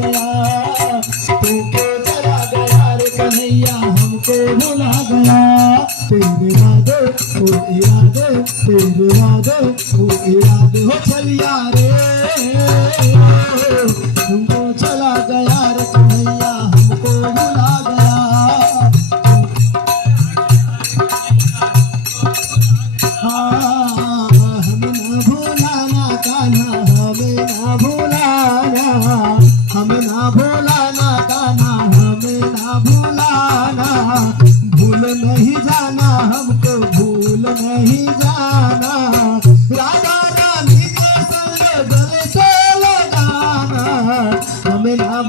गया, तू क्यों चला गया रे कन्हैया हमको भुला गया। तेरे वादे वो इरादे, तेरे वादे वो इरादे हो चलिया रे, हमको चला गया रे कन्हैया हमको भुला गया। हाँ हमें ना भुलाना कान्हा, हमें ना भुलाना, हमें ना भुलाना कान्हा, हमें ना भुलाना। भूल नहीं जाना हमको, भूल नहीं जाना, राधा रानी के संग गले से लगाना। हमें ना